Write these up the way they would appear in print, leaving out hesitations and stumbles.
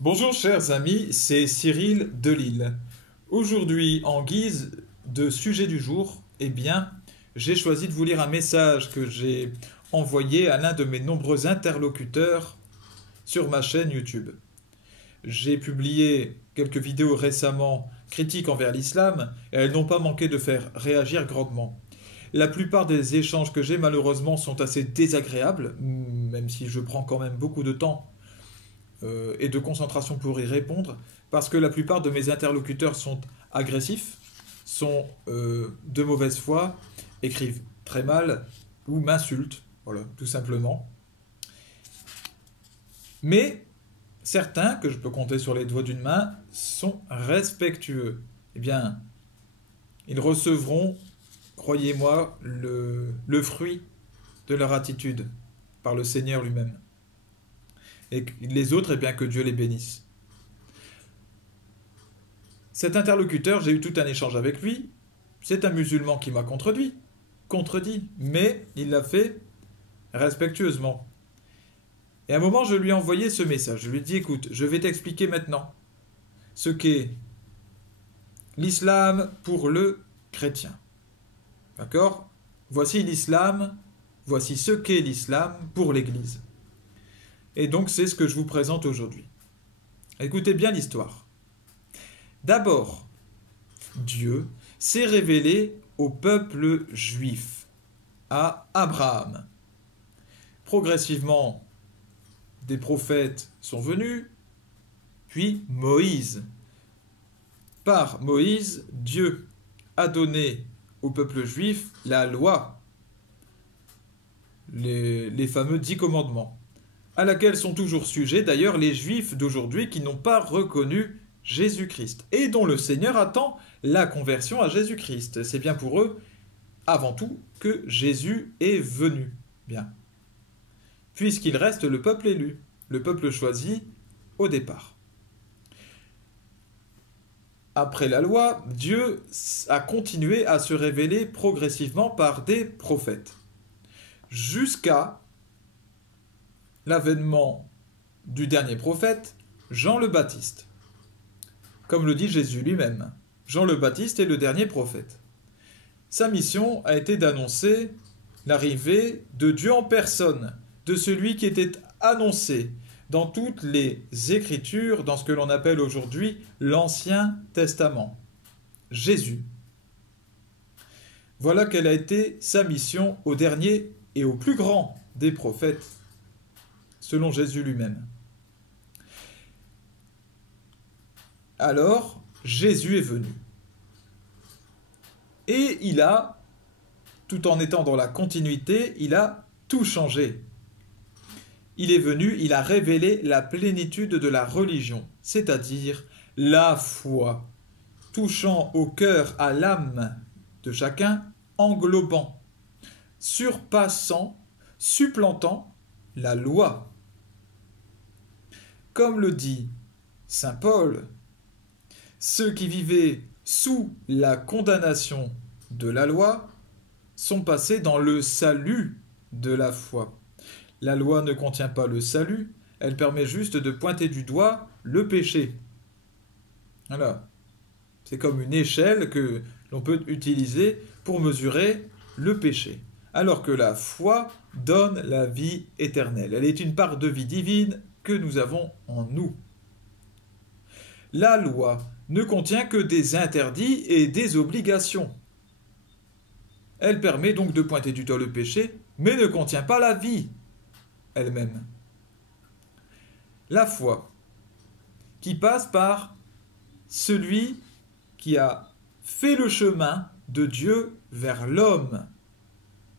Bonjour chers amis, c'est Cyril de Lille. Aujourd'hui, en guise de sujet du jour, j'ai choisi de vous lire un message que j'ai envoyé à l'un de mes nombreux interlocuteurs sur ma chaîne YouTube. J'ai publié quelques vidéos récemment critiques envers l'islam et elles n'ont pas manqué de faire réagir grandement. La plupart des échanges que j'ai malheureusement sont assez désagréables, même si je prends quand même beaucoup de temps et de concentration pour y répondre, parce que la plupart de mes interlocuteurs sont agressifs, sont de mauvaise foi, écrivent très mal ou m'insultent, voilà, tout simplement. Mais certains, que je peux compter sur les doigts d'une main, sont respectueux. Eh bien, ils recevront, croyez-moi, le fruit de leur attitude par le Seigneur lui-même. Et les autres, eh bien, que Dieu les bénisse. Cet interlocuteur, j'ai eu tout un échange avec lui. C'est un musulman qui m'a contredit, mais il l'a fait respectueusement. Et à un moment, je lui ai envoyé ce message. Je lui ai dit, écoute, je vais t'expliquer maintenant ce qu'est l'islam pour le chrétien. D'accord? Voici l'islam, voici ce qu'est l'islam pour l'Église. Et donc, c'est ce que je vous présente aujourd'hui. Écoutez bien l'histoire. D'abord, Dieu s'est révélé au peuple juif, à Abraham. Progressivement, des prophètes sont venus, puis Moïse. Par Moïse, Dieu a donné au peuple juif la loi, les fameux 10 commandements, à laquelle sont toujours sujets d'ailleurs les juifs d'aujourd'hui qui n'ont pas reconnu Jésus-Christ et dont le Seigneur attend la conversion à Jésus-Christ. C'est bien pour eux, avant tout, que Jésus est venu. Bien. Puisqu'il reste le peuple élu, le peuple choisi au départ. Après la loi, Dieu a continué à se révéler progressivement par des prophètes, jusqu'à l'avènement du dernier prophète, Jean le Baptiste. Comme le dit Jésus lui-même, Jean le Baptiste est le dernier prophète. Sa mission a été d'annoncer l'arrivée de Dieu en personne, de celui qui était annoncé dans toutes les Écritures, dans ce que l'on appelle aujourd'hui l'Ancien Testament. Jésus. Voilà quelle a été sa mission au dernier et au plus grand des prophètes, selon Jésus lui-même. Alors, Jésus est venu. Et il a, tout en étant dans la continuité, il a tout changé. Il est venu, il a révélé la plénitude de la religion, c'est-à-dire la foi, touchant au cœur, à l'âme de chacun, englobant, surpassant, supplantant la loi. Comme le dit saint Paul, ceux qui vivaient sous la condamnation de la loi sont passés dans le salut de la foi. La loi ne contient pas le salut, elle permet juste de pointer du doigt le péché. Voilà. C'est comme une échelle que l'on peut utiliser pour mesurer le péché. Alors que la foi donne la vie éternelle. Elle est une part de vie divine que nous avons en nous. La loi ne contient que des interdits et des obligations. Elle permet donc de pointer du doigt le péché, mais ne contient pas la vie elle-même. La foi, qui passe par celui qui a fait le chemin de Dieu vers l'homme,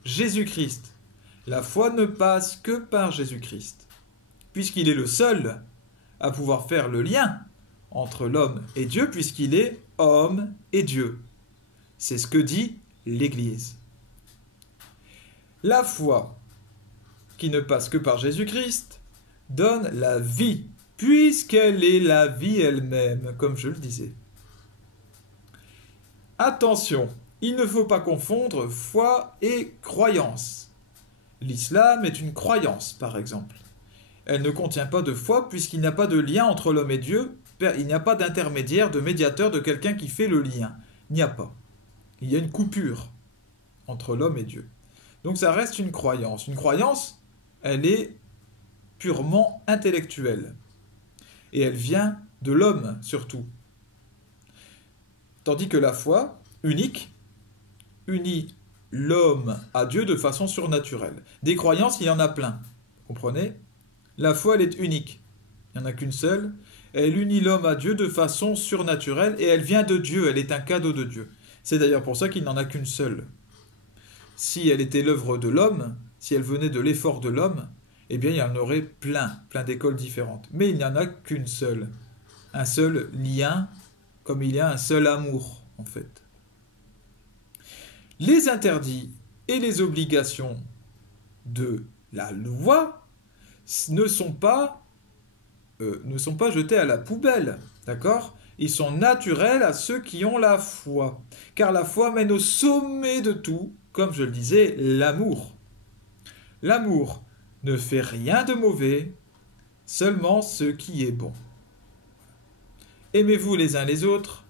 Jésus-Christ. La foi ne passe que par Jésus-Christ, puisqu'il est le seul à pouvoir faire le lien entre l'homme et Dieu, puisqu'il est homme et Dieu. C'est ce que dit l'Église. La foi, qui ne passe que par Jésus-Christ, donne la vie, puisqu'elle est la vie elle-même, comme je le disais. Attention, il ne faut pas confondre foi et croyance. L'islam est une croyance, par exemple. elle ne contient pas de foi puisqu'il n'y a pas de lien entre l'homme et Dieu. Il n'y a pas d'intermédiaire, de médiateur, de quelqu'un qui fait le lien. Il n'y a pas. Il y a une coupure entre l'homme et Dieu. Donc ça reste une croyance. Une croyance, elle est purement intellectuelle. Et elle vient de l'homme surtout. Tandis que la foi, unique, unit l'homme à Dieu de façon surnaturelle. Des croyances, il y en a plein. Vous comprenez? La foi, elle est unique. Il n'y en a qu'une seule. Elle unit l'homme à Dieu de façon surnaturelle et elle vient de Dieu, elle est un cadeau de Dieu. C'est d'ailleurs pour ça qu'il n'en a qu'une seule. Si elle était l'œuvre de l'homme, si elle venait de l'effort de l'homme, eh bien il y en aurait plein d'écoles différentes. Mais il n'y en a qu'une seule. Un seul lien, comme il y a un seul amour, en fait. Les interdits et les obligations de la loi ne sont pas jetés à la poubelle, d'accord? Ils sont naturels à ceux qui ont la foi. Car la foi mène au sommet de tout, comme je le disais, l'amour. L'amour ne fait rien de mauvais, seulement ce qui est bon. Aimez-vous les uns les autres,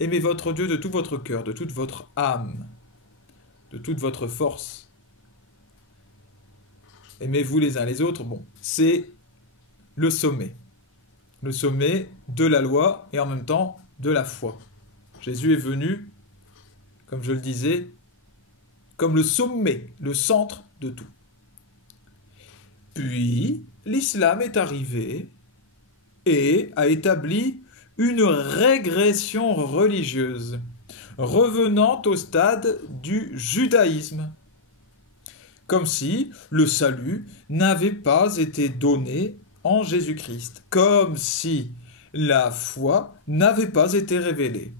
aimez votre Dieu de tout votre cœur, de toute votre âme, de toute votre force. Aimez-vous les uns les autres, bon, c'est le sommet de la loi et en même temps de la foi. Jésus est venu, comme je le disais, comme le sommet, le centre de tout. Puis, l'islam est arrivé et a établi une régression religieuse, revenant au stade du judaïsme, comme si le salut n'avait pas été donné en Jésus-Christ, comme si la foi n'avait pas été révélée.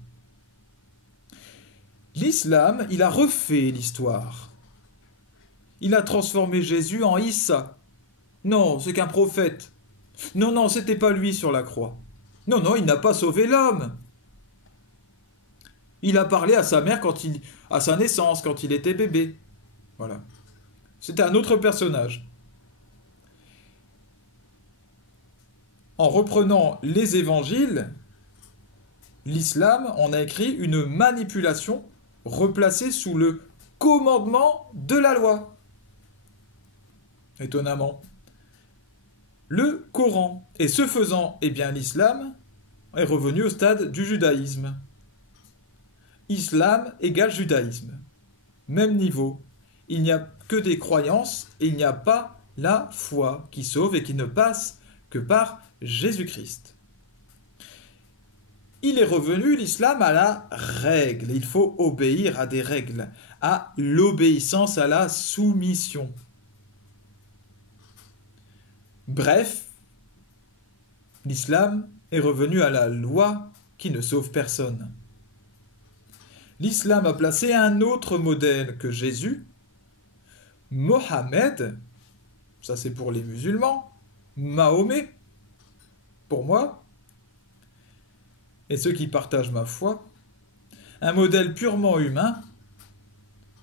L'islam, il a refait l'histoire. Il a transformé Jésus en Issa. Non, c'est qu'un prophète. Non, c'était pas lui sur la croix. Non, il n'a pas sauvé l'homme. Il a parlé à sa mère à sa naissance, quand il était bébé. Voilà. C'était un autre personnage. En reprenant les évangiles, l'islam en a écrit une manipulation replacée sous le commandement de la loi. Étonnamment. Le Coran. Et ce faisant, eh bien l'islam est revenu au stade du judaïsme. Islam égale judaïsme. Même niveau. Il n'y a que des croyances et il n'y a pas la foi qui sauve et qui ne passe que par Jésus-Christ. Il est revenu, l'islam, à la règle. Il faut obéir à des règles, à l'obéissance, à la soumission. Bref, l'islam est revenu à la loi qui ne sauve personne. L'islam a placé un autre modèle que Jésus, Mohammed, ça c'est pour les musulmans, Mahomet, pour moi, et ceux qui partagent ma foi, un modèle purement humain,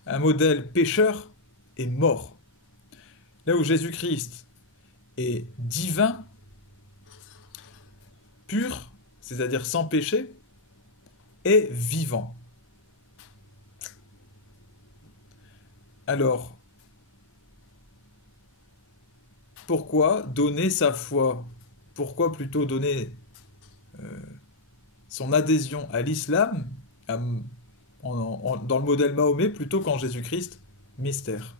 un modèle pécheur et mort. Là où Jésus-Christ est divin, pur, c'est-à-dire sans péché, et vivant. Alors, pourquoi donner sa foi? Pourquoi plutôt donner son adhésion à l'islam dans le modèle Mahomet plutôt qu'en Jésus-Christ? Mystère.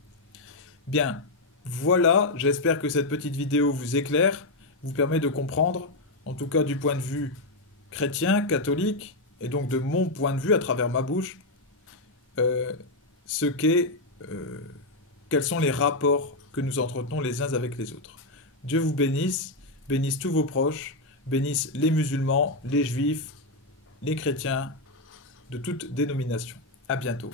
Bien, voilà, j'espère que cette petite vidéo vous éclaire, vous permet de comprendre, en tout cas du point de vue chrétien, catholique, et donc de mon point de vue à travers ma bouche, quels sont les rapports que nous entretenons les uns avec les autres. Dieu vous bénisse, bénisse tous vos proches, bénisse les musulmans, les juifs, les chrétiens, de toute dénomination. À bientôt.